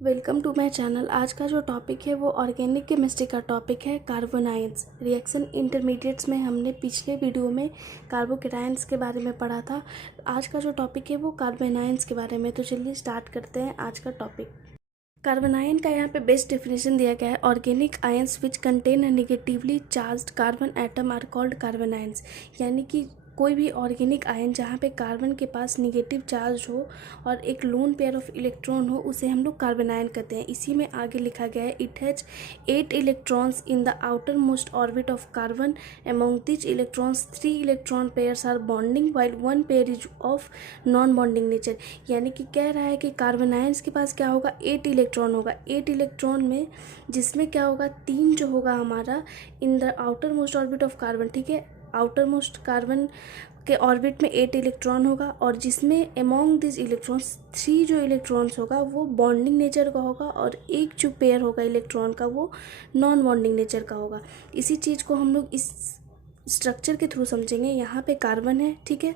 Welcome to my channel. आज का जो टॉपिक है वो ऑर्गेनिक केमिस्ट्री का टॉपिक है, कार्बन आयंस रिएक्शन इंटरमीडिएट्स में हमने पिछले वीडियो में कार्बोकेटायंस के बारे में पढ़ा था। आज का जो टॉपिक है वो कार्बन आयंस के बारे में। तो चलिए स्टार्ट करते हैं आज का टॉपिक। कार्बन आयन का यहाँ पे बेस्ट डेफिनेशन दिया गया है, organic ions which contain a negatively charged carbon atom are called carbon ions. यानी कि कोई भी ऑर्गेनिक आयन जहाँ पे कार्बन के पास निगेटिव चार्ज हो और एक लोन पेयर ऑफ इलेक्ट्रॉन हो, उसे हम लोग कार्बन आयन कहते हैं। इसी में आगे लिखा गया है, it has 8 electrons in the outermost orbit of carbon, among which electrons 3 electron pairs are bonding while 1 pair is of non bonding nature. यानी कि कह रहा है कि कार्बन आयंस के पास क्या होगा, 8 इलेक्ट्रॉन होगा। 8 इलेक्ट्रॉन में जिसमें क्या होगा, 3 जो होगा हमारा इन the outermost orbit of carbon, ठीक है। आउटर मोस्ट कार्बन के ऑर्बिट में 8 इलेक्ट्रॉन होगा और जिसमें अमॉन्ग दिस इलेक्ट्रॉन्स 3 जो इलेक्ट्रॉन्स होगा वो बॉन्डिंग नेचर का होगा और एक जो पेयर होगा इलेक्ट्रॉन का वो नॉन बॉन्डिंग नेचर का होगा। इसी चीज़ को हम लोग इस स्ट्रक्चर के थ्रू समझेंगे। यहाँ पे कार्बन है, ठीक है,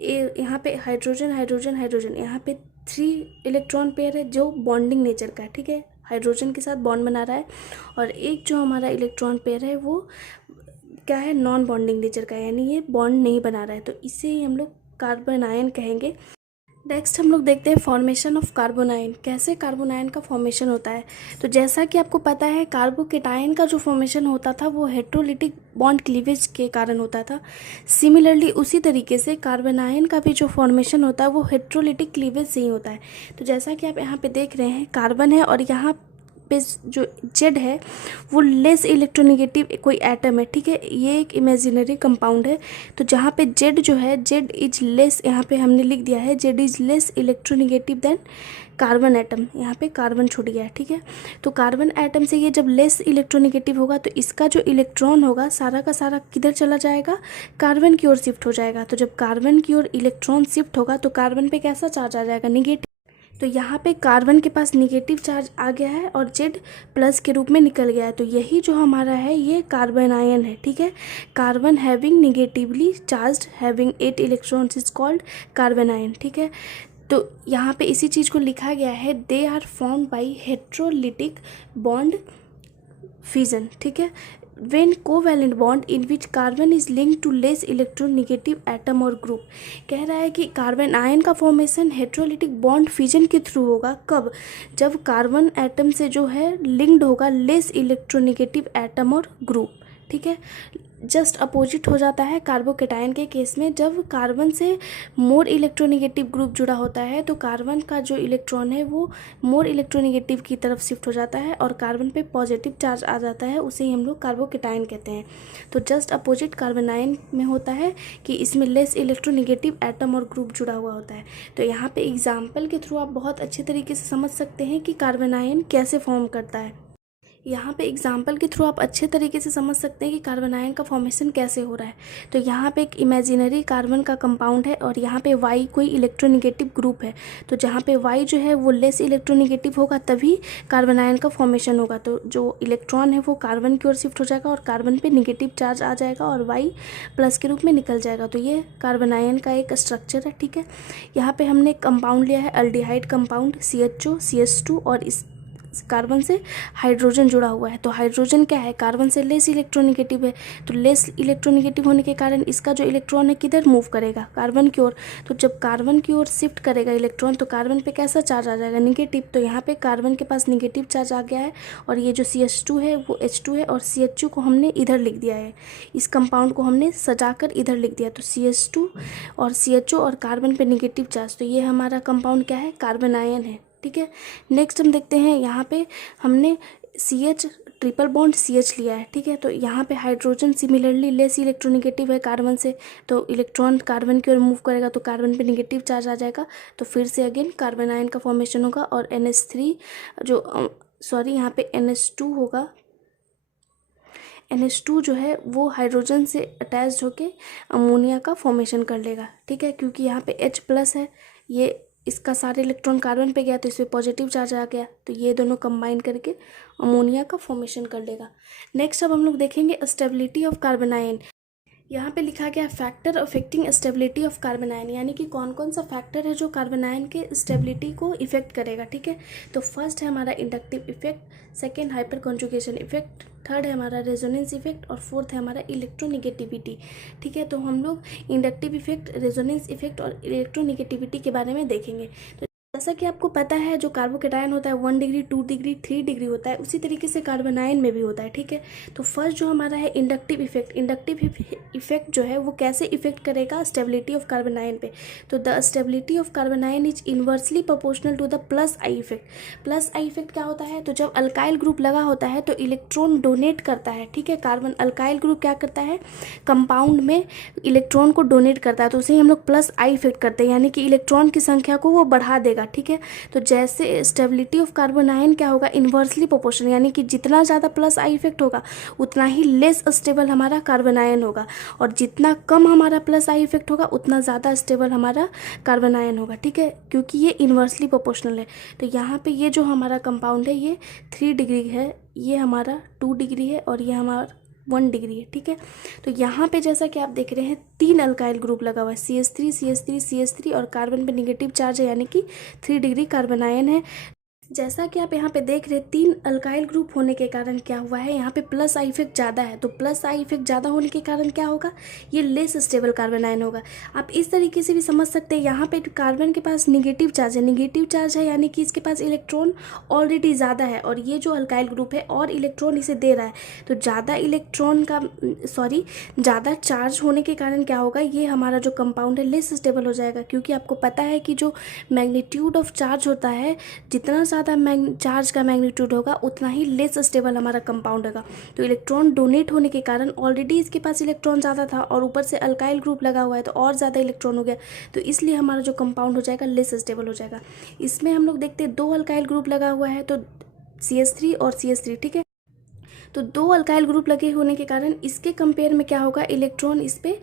यहाँ पे हाइड्रोजन हाइड्रोजन हाइड्रोजन, यहाँ पे 3 इलेक्ट्रॉन पेयर है जो बॉन्डिंग नेचर का है, ठीक है, हाइड्रोजन के साथ बॉन्ड बना रहा है। और एक जो हमारा इलेक्ट्रॉन पेयर है वो क्या है, नॉन बॉन्डिंग नेचर का, यानी ये बॉन्ड नहीं बना रहा है, तो इसे ही हम लोग कार्बन आयन कहेंगे। नेक्स्ट हम लोग देखते हैं फॉर्मेशन ऑफ कार्बन आयन, कैसे कार्बन आयन का फॉर्मेशन होता है। तो जैसा कि आपको पता है, कार्बोकेटायन का जो फॉर्मेशन होता था वो हेट्रोलिटिक बॉन्ड क्लीवेज के कारण होता था। सिमिलरली उसी तरीके से कार्बन आयन का भी जो फॉर्मेशन होता है वो हेट्रोलिटिक क्लीवेज से ही होता है। तो जैसा कि आप यहाँ पे देख रहे हैं, कार्बन है और यहाँ पे जो जेड है वो लेस इलेक्ट्रोनेगेटिव कोई एटम है, ठीक है, ये एक इमेजिनरी कंपाउंड है। तो जहाँ पे जेड जो है, जेड इज लेस, यहाँ पे हमने लिख दिया है Z is less electronegative than carbon atom, यहाँ पे कार्बन छूट गया है, ठीक है। तो कार्बन एटम से ये जब लेस इलेक्ट्रोनेगेटिव होगा तो इसका जो इलेक्ट्रॉन होगा सारा का सारा किधर चला जाएगा, कार्बन की ओर शिफ्ट हो जाएगा। तो जब कार्बन की ओर इलेक्ट्रॉन शिफ्ट होगा तो कार्बन पे कैसा चार्ज आ जाएगा, निगेटिव। तो यहाँ पे कार्बन के पास निगेटिव चार्ज आ गया है और जेड प्लस के रूप में निकल गया है। तो यही जो हमारा है ये कार्बन आयन है, ठीक है। Carbon having negatively charged having 8 electrons is called carbon ion, ठीक है। तो यहाँ पे इसी चीज़ को लिखा गया है, they are formed by heterolytic bond fission, ठीक है, when covalent bond in which carbon is linked to less electronegative atom और ग्रुप। कह रहा है कि कार्बन आयन का फॉर्मेशन हेट्रोलिटिक बॉन्ड फिजन के थ्रू होगा। कब, जब कार्बन एटम से जो है लिंक्ड होगा लेस इलेक्ट्रोनेगेटिव एटम और ग्रुप, ठीक है। जस्ट अपोजिट हो जाता है कार्बोकेटायन के केस में, जब कार्बन से मोर इलेक्ट्रोनेगेटिव ग्रुप जुड़ा होता है तो कार्बन का जो इलेक्ट्रॉन है वो मोर इलेक्ट्रोनेगेटिव की तरफ शिफ्ट हो जाता है और कार्बन पे पॉजिटिव चार्ज आ जाता है, उसे ही हम लोग कार्बोकेटायन कहते हैं। तो जस्ट अपोजिट कार्बन आयन में होता है कि इसमें लेस इलेक्ट्रोनेगेटिव एटम और ग्रुप जुड़ा हुआ होता है। तो यहाँ पे एग्जाम्पल के थ्रू आप बहुत अच्छे तरीके से समझ सकते हैं कि कार्बन आयन कैसे फॉर्म करता है। यहाँ पे एग्जाम्पल के थ्रू आप अच्छे तरीके से समझ सकते हैं कि कार्बन आयन का फॉर्मेशन कैसे हो रहा है। तो यहाँ पे एक इमेजिनरी कार्बन का कंपाउंड है और यहाँ पे वाई कोई इलेक्ट्रोनेगेटिव ग्रुप है। तो जहाँ पे वाई जो है वो लेस इलेक्ट्रोनेगेटिव होगा तभी कार्बन आयन का फॉर्मेशन होगा। तो जो इलेक्ट्रॉन है वो कार्बन की ओर शिफ्ट हो जाएगा और कार्बन पे निगेटिव चार्ज आ जाएगा और वाई प्लस के रूप में निकल जाएगा। तो ये कार्बन आयन का एक स्ट्रक्चर है, ठीक है। यहाँ पे हमने कंपाउंड लिया है अल्डिहाइड कंपाउंड CHO CH2 और इस कार्बन से हाइड्रोजन जुड़ा हुआ है। तो हाइड्रोजन क्या है, कार्बन से लेस इलेक्ट्रोनेगेटिव है। तो लेस इलेक्ट्रोनेगेटिव होने के कारण इसका जो इलेक्ट्रॉन है किधर मूव करेगा, कार्बन की ओर। तो जब कार्बन की ओर शिफ्ट करेगा इलेक्ट्रॉन तो कार्बन पे कैसा चार्ज आ जाएगा, निगेटिव। तो यहाँ पे कार्बन के पास निगेटिव चार्ज आ गया है और ये जो CH2 है वो H2 है और CH2 को हमने इधर लिख दिया है, इस कंपाउंड को हमने सजाकर इधर लिख दिया। तो CH2 और CHO और कार्बन पे निगेटिव चार्ज, तो ये हमारा कंपाउंड क्या है, कार्बन आयन है, ठीक है। नेक्स्ट हम देखते हैं, यहाँ पे हमने CH ट्रिपल बॉन्ड CH लिया है, ठीक है। तो यहाँ पे हाइड्रोजन सिमिलरली लेस इलेक्ट्रोनेगेटिव है कार्बन से, तो इलेक्ट्रॉन कार्बन की ओर मूव करेगा तो कार्बन पे नेगेटिव चार्ज आ जाएगा। तो फिर से अगेन कार्बन आयन का फॉर्मेशन होगा और NH3 जो सॉरी यहाँ पे NH2 होगा। NH2 जो है वो हाइड्रोजन से अटैच्ड होके अमोनिया का फॉर्मेशन कर लेगा, ठीक है, क्योंकि यहाँ पे H प्लस है, ये इसका सारे इलेक्ट्रॉन कार्बन पे गया तो इसमें पॉजिटिव चार्ज आ गया, तो ये दोनों कंबाइन करके अमोनिया का फॉर्मेशन कर लेगा। नेक्स्ट अब हम लोग देखेंगे स्टेबिलिटी ऑफ कार्बन आयन। यहाँ पे लिखा गया factor affecting stability of carbon ion, यानी कि कौन कौन सा फैक्टर है जो कार्बन आयन के स्टेबिलिटी को इफेक्ट करेगा। ठीक है, तो फर्स्ट है हमारा inductive effect, second hyper conjugation effect, third है हमारा रेजोनेंस इफेक्ट और फोर्थ है हमारा इलेक्ट्रोनिगेटिविटी। ठीक है, तो हम लोग इंडक्टिव इफेक्ट, रेजोनेंस इफेक्ट और इलेक्ट्रोनिगेटिविटी के बारे में देखेंगे। तो जैसा कि आपको पता है जो कार्बोकेटायन होता है 1 डिग्री 2 डिग्री 3 डिग्री होता है, उसी तरीके से कार्बन आयन में भी होता है। ठीक है, तो फर्स्ट जो हमारा है इंडक्टिव इफेक्ट, इंडक्टिव इफेक्ट जो है वो कैसे इफेक्ट करेगा स्टेबिलिटी ऑफ कार्बन आयन पे। तो the stability of carbon ion is inversely proportional to the plus I effect. Plus I effect क्या होता है, तो जब अल्काइल ग्रुप लगा होता है तो इलेक्ट्रॉन डोनेट करता है। ठीक है, कार्बन अल्काइल ग्रुप क्या करता है, कंपाउंड में इलेक्ट्रॉन को डोनेट करता है, तो उसे ही हम लोग प्लस आई इफेक्ट करते हैं, यानी कि इलेक्ट्रॉन की संख्या को वो बढ़ा देगा। ठीक है, तो जैसे स्टेबिलिटी ऑफ कार्बन आयन क्या होगा, इन्वर्सली प्रोपोर्शनल, यानी कि जितना ज़्यादा प्लस आई इफेक्ट होगा उतना ही लेस स्टेबल हमारा कार्बन आयन होगा, और जितना कम हमारा प्लस आई इफेक्ट होगा उतना ज़्यादा स्टेबल हमारा कार्बन आयन होगा। ठीक है, क्योंकि ये इन्वर्सली प्रोपोर्शनल है। तो यहाँ पे ये जो हमारा कंपाउंड है ये 3 डिग्री है, ये हमारा 2 डिग्री है और ये हमारा 1 डिग्री है। ठीक है, तो यहाँ पे जैसा कि आप देख रहे हैं 3 अल्काइल ग्रुप लगा हुआ है, CH3 CH3 CH3 और कार्बन पे निगेटिव चार्ज है, यानी कि 3 डिग्री कार्बन आयन है। जैसा कि आप यहाँ पे देख रहे हैं 3 अल्काइल ग्रुप होने के कारण क्या हुआ है, यहाँ पे प्लस आई इफेक्ट ज़्यादा है, तो प्लस आई इफेक्ट ज़्यादा होने के कारण क्या होगा, ये लेस स्टेबल कार्बन आयन होगा। आप इस तरीके से भी समझ सकते हैं, यहाँ पे कार्बन के पास निगेटिव चार्ज है, निगेटिव चार्ज है यानी कि इसके पास इलेक्ट्रॉन ऑलरेडी ज़्यादा है, और ये जो अल्काइल ग्रुप है और इलेक्ट्रॉन इसे दे रहा है, तो ज़्यादा इलेक्ट्रॉन का ज़्यादा चार्ज होने के कारण क्या होगा, ये हमारा जो कंपाउंड है लेस स्टेबल हो जाएगा। क्योंकि आपको पता है कि जो मैग्नीट्यूड ऑफ चार्ज होता है, जितना ज़्यादा चार्ज का मैग्नीट्यूड होगा उतना ही लेस स्टेबल हमारा कंपाउंड होगा। तो इलेक्ट्रॉन डोनेट होने के कारण ऑलरेडी इसके पास इलेक्ट्रॉन ज़्यादा था और ऊपर से अल्काइल ग्रुप लगा हुआ है तो और ज़्यादा इलेक्ट्रॉन हो गया, तो इसलिए हमारा जो कंपाउंड हो जाएगा लेस स्टेबल हो जाएगा। इसमें हम लोग देखते हैं 2 अल्काइल ग्रुप लगा हुआ है, तो CH3 और CH3। ठीक है, तो 2 अल्काइल ग्रुप लगे होने के कारण इसके कंपेयर में क्या होगा, इलेक्ट्रॉन इस पर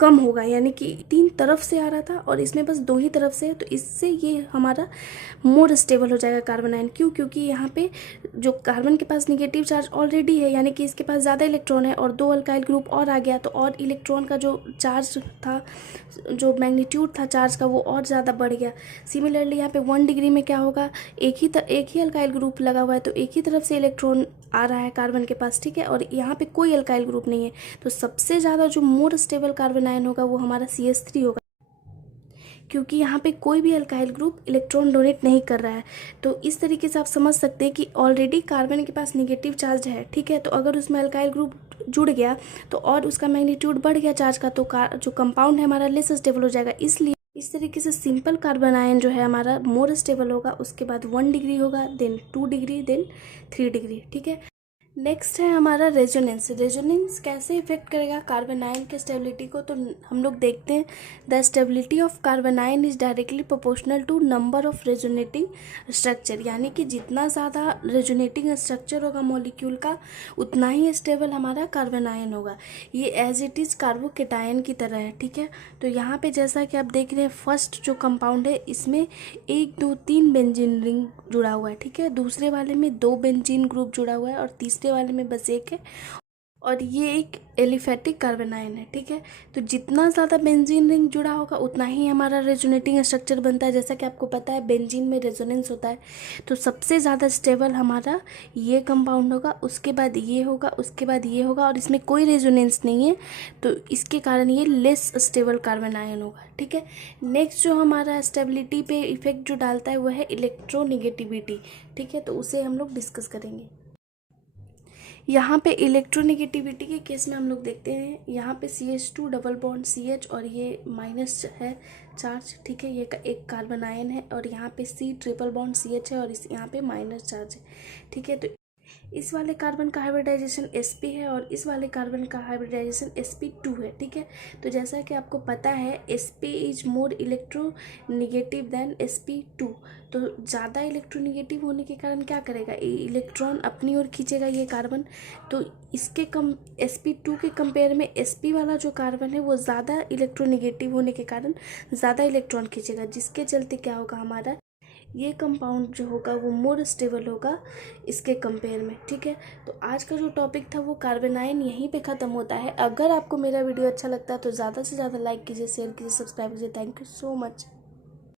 कम होगा, यानी कि 3 तरफ से आ रहा था और इसमें बस 2 ही तरफ से है, तो इससे ये हमारा मोर स्टेबल हो जाएगा कार्बन आयन। क्यों, क्योंकि यहाँ पे जो कार्बन के पास निगेटिव चार्ज ऑलरेडी है, यानी कि इसके पास ज़्यादा इलेक्ट्रॉन है, और 2 अल्काइल ग्रुप और आ गया तो और इलेक्ट्रॉन का जो चार्ज था, जो मैग्नीट्यूड था चार्ज का, वो और ज़्यादा बढ़ गया। सिमिलरली यहाँ पे 1 डिग्री में क्या होगा, एक ही अल्काइल ग्रुप लगा हुआ है, तो एक ही तरफ से इलेक्ट्रॉन आ रहा है कार्बन के पास। ठीक है, और यहाँ पे कोई अल्काइल ग्रुप नहीं है, तो सबसे ज़्यादा जो मोर स्टेबल कार्बन आयन होगा वो हमारा CH3 होगा, क्योंकि यहाँ पे कोई भी अल्काइल ग्रुप इलेक्ट्रॉन डोनेट नहीं कर रहा है। तो इस तरीके से आप समझ सकते हैं कि ऑलरेडी कार्बन के पास निगेटिव चार्ज है। ठीक है, तो अगर उसमें अल्काइल ग्रुप जुड़ गया तो और उसका मैग्नीट्यूड बढ़ गया चार्ज का, तो जो कंपाउंड है हमारा लेस स्टेबल हो जाएगा। इसलिए इस तरीके से सिंपल कार्बन आयन जो है हमारा मोर स्टेबल होगा, उसके बाद 1 डिग्री होगा, देन 2 डिग्री, देन 3 डिग्री। ठीक है, नेक्स्ट है हमारा रेजोनेंस। रेजोनेंस कैसे इफेक्ट करेगा कार्बन आयन के स्टेबिलिटी को, तो हम लोग देखते हैं the stability of carbon ion is directly proportional to number of resonating structure, यानी कि जितना ज़्यादा रेजोनेटिंग स्ट्रक्चर होगा मॉलिक्यूल का उतना ही स्टेबल हमारा कार्बन आयन होगा। ये एज इट इज़ कार्बोकेटायन की तरह है। ठीक है, तो यहाँ पे जैसा कि आप देख रहे हैं फर्स्ट जो कंपाउंड है इसमें 1 2 3 बेंजीन रिंग जुड़ा हुआ है। ठीक है, दूसरे वाले में 2 बेंजीन ग्रुप जुड़ा हुआ है और तीसरे वाले में बस 1 है, और ये एक एलिफेटिक कार्बन आयन है। ठीक है, तो जितना ज़्यादा बेंजीन रिंग जुड़ा होगा उतना ही हमारा रेजोनेटिंग स्ट्रक्चर बनता है। जैसा कि आपको पता है बेंजीन में रेजोनेंस होता है, तो सबसे ज़्यादा स्टेबल हमारा ये कंपाउंड होगा, उसके बाद ये होगा, उसके बाद ये होगा, और इसमें कोई रेजोनेंस नहीं है, तो इसके कारण ये लेस स्टेबल कार्बन आयन होगा। ठीक है, नेक्स्ट जो हमारा स्टेबिलिटी पे इफेक्ट जो डालता है वह है इलेक्ट्रोनिगेटिविटी। ठीक है, तो उसे हम लोग डिस्कस करेंगे। यहाँ पे इलेक्ट्रोनिगेटिविटी के केस में हम लोग देखते हैं, यहाँ पे CH2 डबल बॉन्ड CH और ये माइनस है चार्ज। ठीक है, ये एक कार्बन आयन है, और यहाँ पे C ट्रिपल बॉन्ड CH है और यहाँ पे माइनस चार्ज है। ठीक है, तो इस वाले कार्बन का हाइब्रिडाइजेशन sp है और इस वाले कार्बन का हाइब्रिडाइजेशन sp2 है। ठीक है, तो जैसा कि आपको पता है sp is more electronegative than sp2, तो ज़्यादा इलेक्ट्रोनिगेटिव होने के कारण क्या करेगा, इलेक्ट्रॉन अपनी ओर खींचेगा ये कार्बन, तो इसके sp2 के कंपेयर में sp वाला जो कार्बन है वो ज़्यादा इलेक्ट्रोनिगेटिव होने के कारण ज़्यादा इलेक्ट्रॉन खींचेगा, जिसके चलते क्या होगा, हमारा ये कंपाउंड जो होगा वो मोर स्टेबल होगा इसके कंपेयर में। ठीक है, तो आज का जो टॉपिक था वो कार्बेनाइन यहीं पे ख़त्म होता है। अगर आपको मेरा वीडियो अच्छा लगता है तो ज़्यादा से ज़्यादा लाइक कीजिए, शेयर कीजिए, सब्सक्राइब कीजिए। Thank you so much.